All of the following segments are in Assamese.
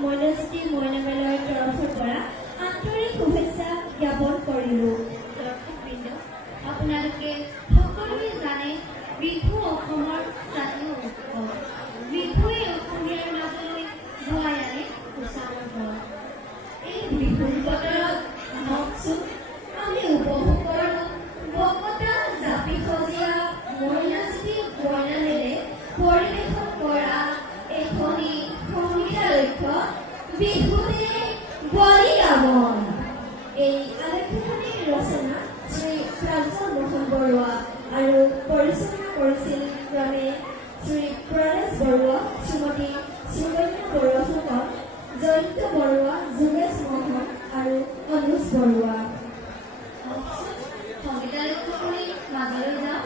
মইনাজ্যোতি মইনামেলৰ তৰফৰ পৰা আন্তৰিক শুভেচ্ছা জ্ঞাপন কৰিলোঁ। দৰ্শকবৃন্দ, আপোনালোকে সকলোৱে জানে বিহু অসমৰ জাতীয় উৎসৱ। বিহুৱে অসমীয়াৰ মাজলৈ ভৰাই আনে উৎসৱৰ বল। এই বিহুৰ বতৰত আহকচোন আমি উপভোগ কৰোঁ বকতা জাপি সজীয়া মইনাজ্যোতি মইনামেলে পৰিৱেশন কৰা এখনি সংগীতা লক্ষ্য বিহুতে বলি গামন। এই আলেখ্যখনিৰ ৰচনা শ্ৰী প্ৰাঞ্জল মোহন বৰুৱা আৰু পৰিচালনা কৰিছিল ক্ৰমে শ্ৰী প্ৰয়াস বৰুৱা, শ্ৰীমতী সুকন্যা বৰুৱা ফুকন, জয়ন্ত বৰুৱা, যোগেশ মোহন আৰু অনুজ বৰুৱা। সংগীতা লক্ষ্য কৰি মাজলৈ যাওঁ।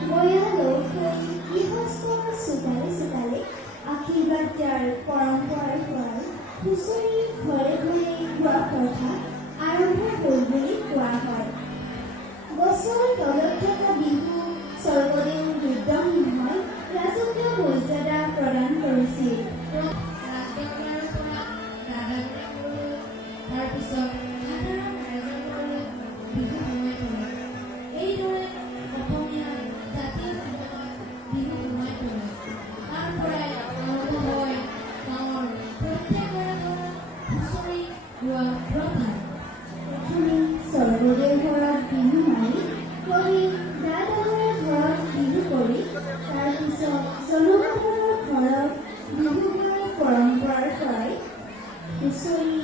গয়ালৈ গৃহস্থৰ চোতালে চোতালে আশীৰ্বাদ দিয়াৰ পৰম্পৰাৰ পৰাই হুঁচৰি ঘৰে ঘৰে গোৱা প্ৰথা আৰম্ভ হ'ল বুলি কোৱা হয়। গছৰ তলত থকা বিহু স্বৰ্গদেউ ৰুদ্ৰসিংহই ৰাজকীয় মৰ্যাদা প্ৰদান কৰিছিল। ৰাজদৰবাৰৰ পৰা ৰাজাঘৰলৈ, তাৰপিছত সাধাৰণ ৰাইজৰ ঘৰলৈ বিহু সোমাই পৰে। এইদৰে অসমীয়া জাতীয় সমাজত বিহু সোমাই পৰে। তাৰ পৰাই আৰম্ভ হয় গাঁৱৰ প্ৰত্যেকৰে ঘৰত হুঁচৰি গোৱা প্ৰথা। প্ৰথমে স্বৰ্গদেউ ঘৰত বিহু মাৰি কৰি দাদাৰে ঘৰত বিহু কৰি তাৰপিছত জনসাধাৰণৰ ঘৰত বিহু গোৱাৰ পৰম্পৰাৰ পৰাই হুঁচৰি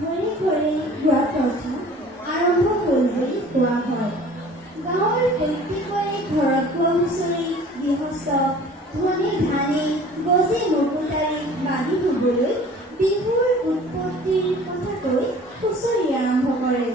ঘৰে ঘৰে গোৱা প্ৰথা আৰম্ভ হ'ল বুলি কোৱা হয়। গাঁৱৰ প্ৰত্যেকৰে ঘৰত গোৱা হুঁচৰি গৃহস্থক ধনে ধানে গজে মুকুতাৰে বান্ধি থবলৈ বিহুৰ উৎপত্তিৰ কথা কৈ হুঁচৰি আৰম্ভ কৰে।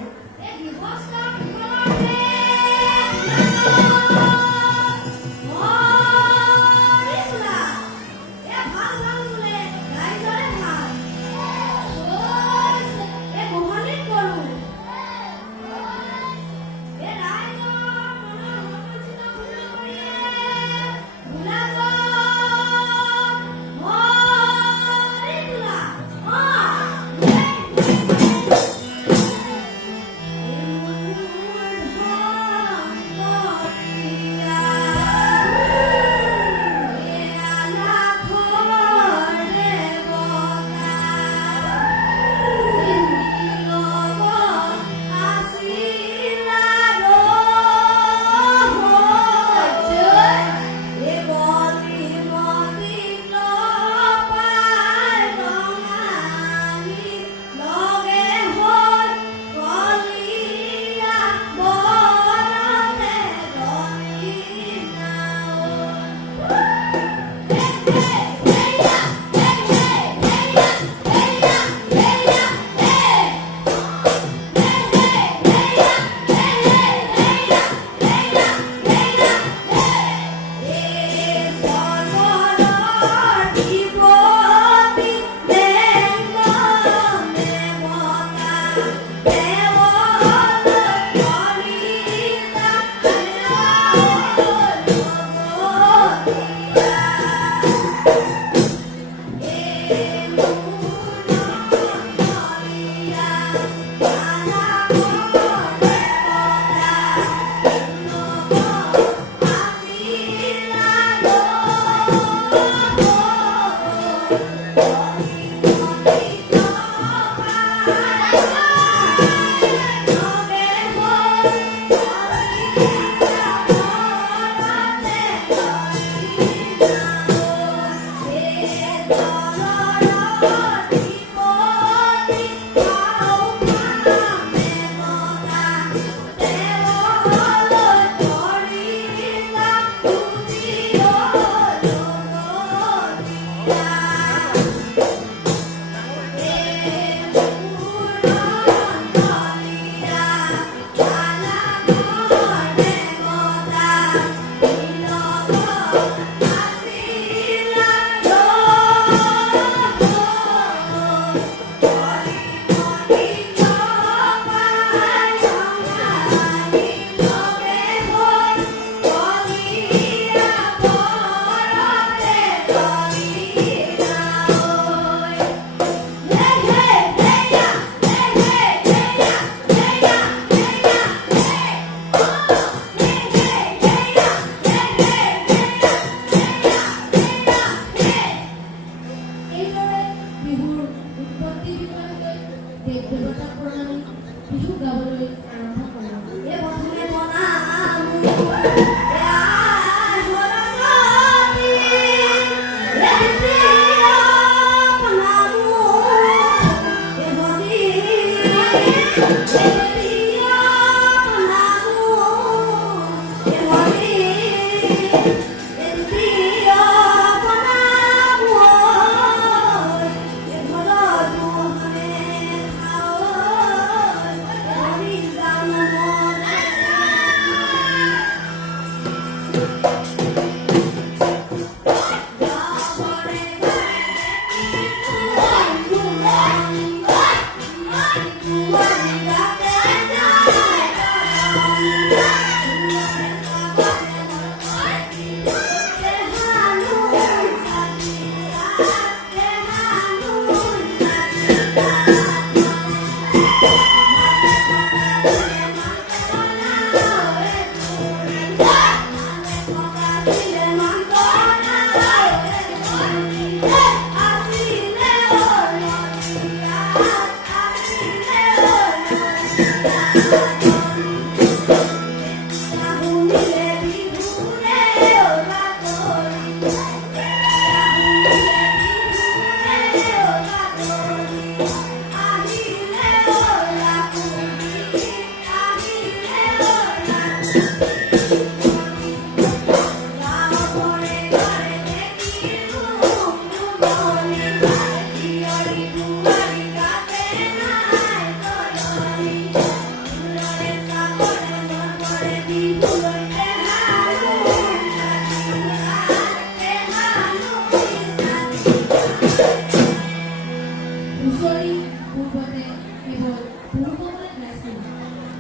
হুঁচৰি পূৰ্বতে কেৱল পুৰুষসকলে গাইছিল।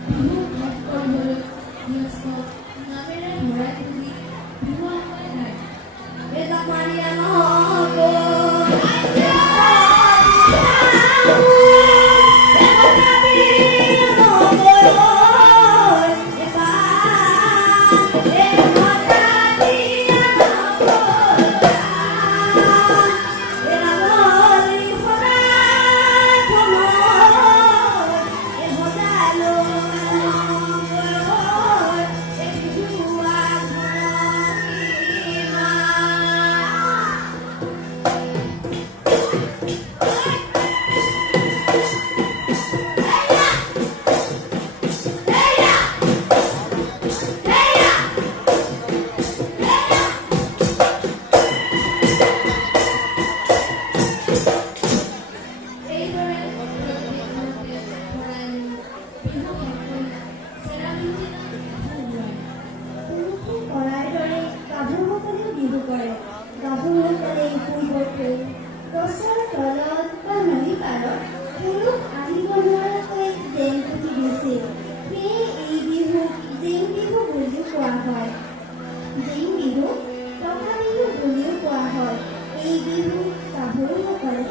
বিহু ভোগ কৰিবলৈ ব্যস্ত নামেৰে ভৰাই তুলি বিহুৱাসকলে গায়। এইদৰে প্ৰত্যেক ঘৰতে ভৰাই লৈ বিহু শেষ কৰি চেৰা বিহুৰ দিনা বিহু উৰুৱায়। পুৰুষে কৰাৰ দৰে গাভৰুসকলেও বিহু কৰে। গাভৰুসকলে পূৰ্বতে গছৰ তলত বা নদী পাৰত পুৰুষ আহিব নোৱাৰাকৈ জেং পুতি দিছিল। সেয়ে এই বিহুক জেং বিহু বুলিও কোৱা হয়। জেং বিহু টকা বিহু বুলিও কোৱা হয়। এই বিহু গাভৰুসকলে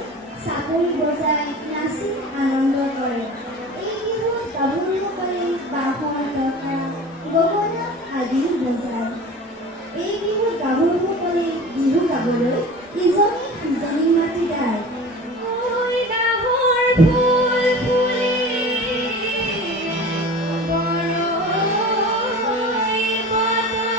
চাপৰি বজাই নাচি আনন্দ কৰে। এই বিহুত গাভৰুসকলে বাঁহৰ টকা গগনা আদিও বজায়। এই বিহুত গাভৰুসকলে বিহু গাবলৈ ইজনে সিজনীক মাতি গায়। ঐ বাঁহৰ ফুল ফুলি বৰৈ বতৰ।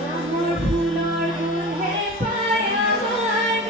বাঁহৰ ফুলৰ গোন্ধে পায় আমাৰ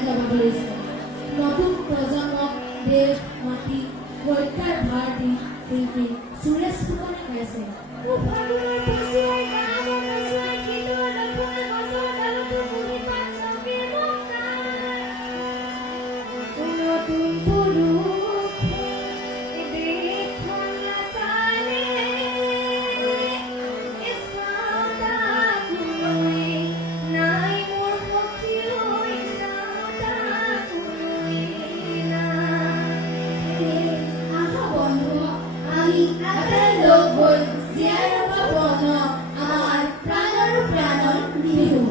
আগুৱাই যাব ধৰিছে। নতুন প্ৰজন্মক দেশ মাটি ৰক্ষাৰ ভাৰ দি শিল্পী সুৰেশ ফুকনে গাইছে। আমি আটাই লগ হৈ জীয়াই ৰখা বৰ্ণ আমাৰ প্ৰাণৰো প্ৰাণৰ বিহু।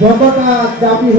জগতা দাবি